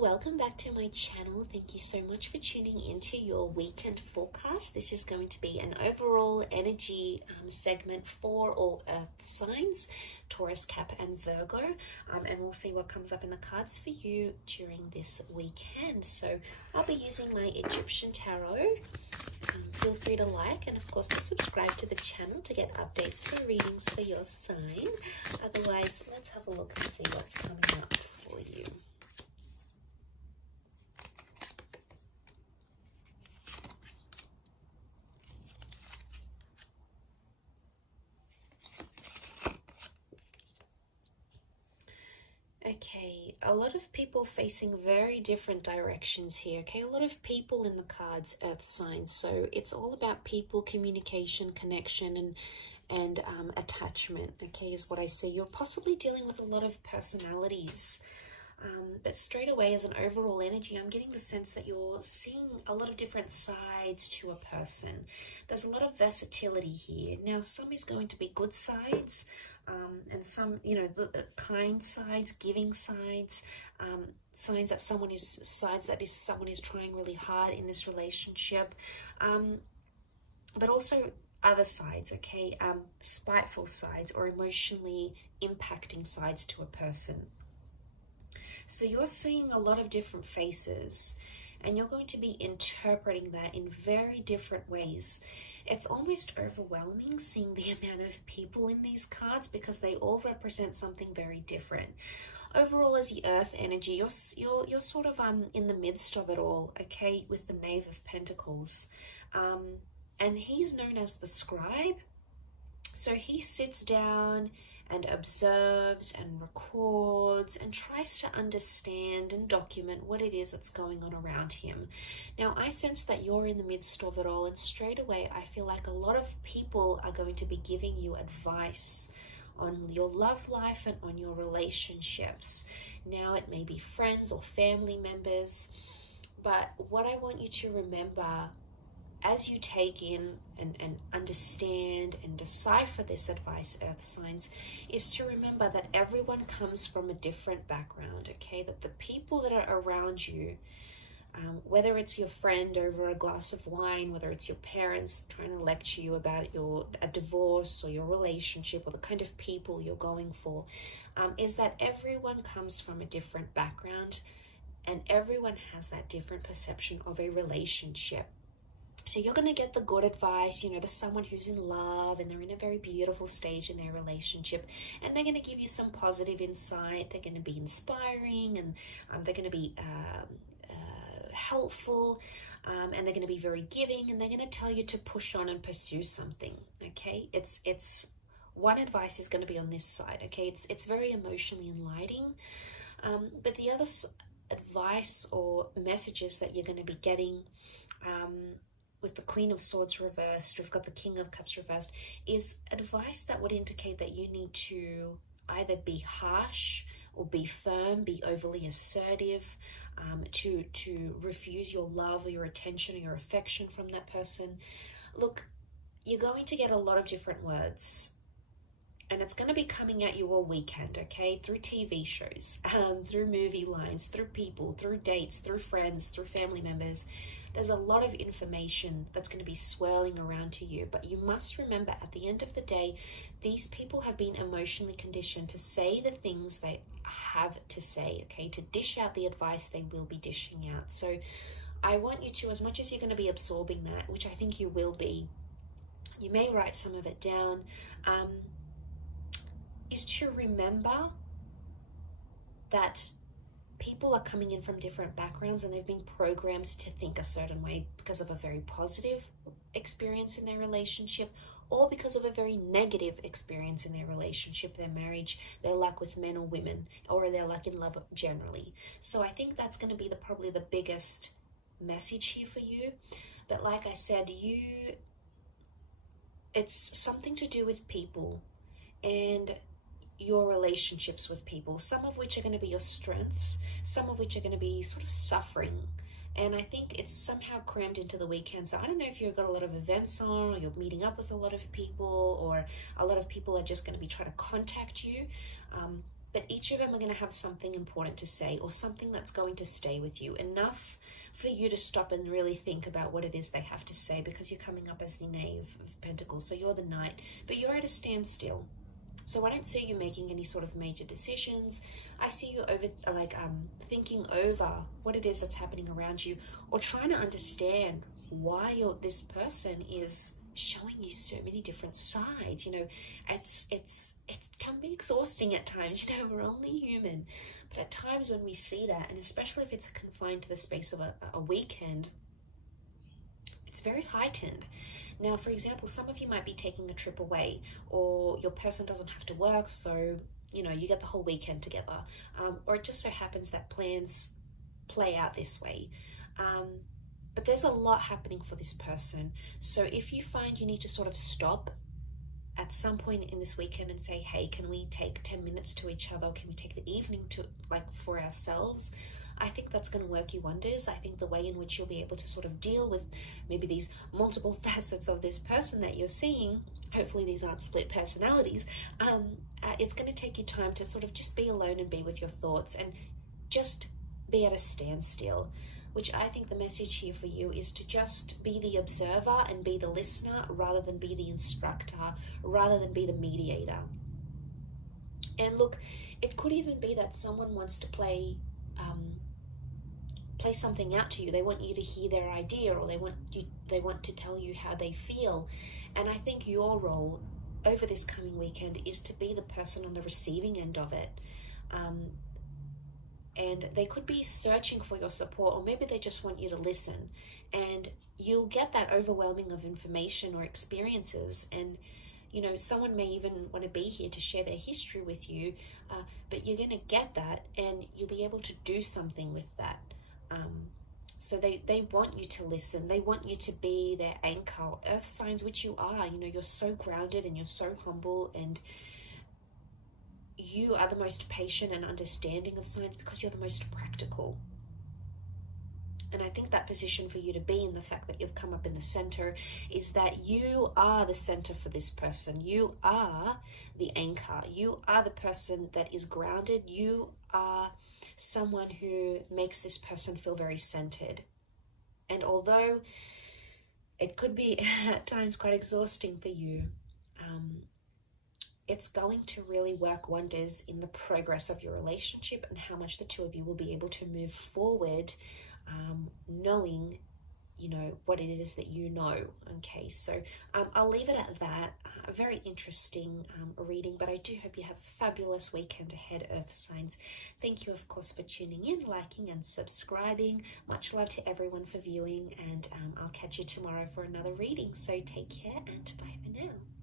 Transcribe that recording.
welcome back to my channel. Thank you so much for tuning into your weekend forecast. This is going to be an overall energy segment for all earth signs, Taurus, Cap and Virgo, and we'll see what comes up in the cards for you during this weekend. So I'll be using my Egyptian tarot. Feel free to like and of course to subscribe to the channel to get updates for readings for your sign. Otherwise, let's have a look and see what's coming up for you. Okay, a lot of people facing very different directions here. Okay, a lot of people in the cards, earth signs. So it's all about people, communication, connection, and attachment. Okay, is what I see. You're possibly dealing with a lot of personalities. But straight away, as an overall energy, I'm getting the sense that you're seeing a lot of different sides to a person. There's a lot of versatility here. Now, some is going to be good sides, and some, you know, the kind sides, giving sides, signs that someone is trying really hard in this relationship, but also other sides, okay, spiteful sides or emotionally impacting sides to a person. So you're seeing a lot of different faces and you're going to be interpreting that in very different ways. It's almost overwhelming seeing the amount of people in these cards because they all represent something very different. Overall, as the earth energy, you're sort of in the midst of it all, okay, with the Knave of Pentacles. And he's known as the scribe. So he sits down and observes and records and tries to understand and document what it is that's going on around him. Now, I sense that you're in the midst of it all, and straight away I feel like a lot of people are going to be giving you advice on your love life and on your relationships. Now, it may be friends or family members, but what I want you to remember as you take in and understand and decipher this advice, earth signs, is to remember that everyone comes from a different background, okay? That the people that are around you, whether it's your friend over a glass of wine, whether it's your parents trying to lecture you about a divorce or your relationship or the kind of people you're going for, is that everyone comes from a different background and everyone has that different perception of a relationship. So you're going to get the good advice, you know, there's someone who's in love and they're in a very beautiful stage in their relationship, and they're going to give you some positive insight. They're going to be inspiring, and they're going to be helpful, and they're going to be very giving, and they're going to tell you to push on and pursue something, okay? It's one advice is going to be on this side, okay? It's very emotionally enlightening, but the other advice or messages that you're going to be getting, with the Queen of Swords reversed, we've got the King of Cups reversed, is advice that would indicate that you need to either be harsh or be firm, be overly assertive, to refuse your love or your attention or your affection from that person. Look, you're going to get a lot of different words, and it's going to be coming at you all weekend, okay? Through TV shows, through movie lines, through people, through dates, through friends, through family members. There's a lot of information that's going to be swirling around to you, but you must remember at the end of the day, these people have been emotionally conditioned to say the things they have to say, okay? To dish out the advice they will be dishing out. So I want you to, as much as you're going to be absorbing that, which I think you will be, you may write some of it down, is to remember that people are coming in from different backgrounds and they've been programmed to think a certain way because of a very positive experience in their relationship or because of a very negative experience in their relationship, their marriage, their luck with men or women, or their luck in love generally. So I think that's going to be probably the biggest message here for you. But like I said, it's something to do with people and your relationships with people, some of which are going to be your strengths, some of which are going to be sort of suffering. And I think it's somehow crammed into the weekend. So I don't know if you've got a lot of events on, or you're meeting up with a lot of people, or a lot of people are just going to be trying to contact you. but each of them are going to have something important to say, or something that's going to stay with you, enough for you to stop and really think about what it is they have to say, because you're coming up as the Knave of Pentacles, so you're the Knight, but you're at a standstill. So I don't see you making any sort of major decisions. I see you thinking over what it is that's happening around you, or trying to understand why this person is showing you so many different sides. You know, it can be exhausting at times. You know, we're only human, but at times when we see that, and especially if it's confined to the space of a weekend, it's very heightened. Now, for example, some of you might be taking a trip away, or your person doesn't have to work, so you know, you get the whole weekend together, or it just so happens that plans play out this way. But there's a lot happening for this person. So if you find you need to sort of stop at some point in this weekend and say, hey, can we take 10 minutes to each other? Can we take the evening to for ourselves? I think that's going to work you wonders. I think the way in which you'll be able to sort of deal with maybe these multiple facets of this person that you're seeing, hopefully these aren't split personalities, it's going to take you time to sort of just be alone and be with your thoughts and just be at a standstill. Which I think the message here for you is to just be the observer and be the listener, rather than be the instructor, rather than be the mediator. And look, it could even be that someone wants to play something out to you. They want you to hear their idea, or they want to tell you how they feel. And I think your role over this coming weekend is to be the person on the receiving end of it. And they could be searching for your support, or maybe they just want you to listen. And you'll get that overwhelming of information or experiences. And, you know, someone may even want to be here to share their history with you, but you're going to get that, and you'll be able to do something with that. So they want you to listen. They want you to be their anchor. Earth signs, which you are, you know, you're so grounded and you're so humble, and you are the most patient and understanding of signs because you're the most practical. And I think that position for you to be in, the fact that you've come up in the center, is that you are the center for this person. You are the anchor. You are the person that is grounded. You are someone who makes this person feel very centered. And although it could be at times quite exhausting for you, it's going to really work wonders in the progress of your relationship and how much the two of you will be able to move forward, knowing, you know, what it is that you know. Okay, so I'll leave it at that. A very interesting reading, but I do hope you have a fabulous weekend ahead, Earth signs. Thank you, of course, for tuning in, liking and subscribing. Much love to everyone for viewing, and I'll catch you tomorrow for another reading. So take care, and bye for now.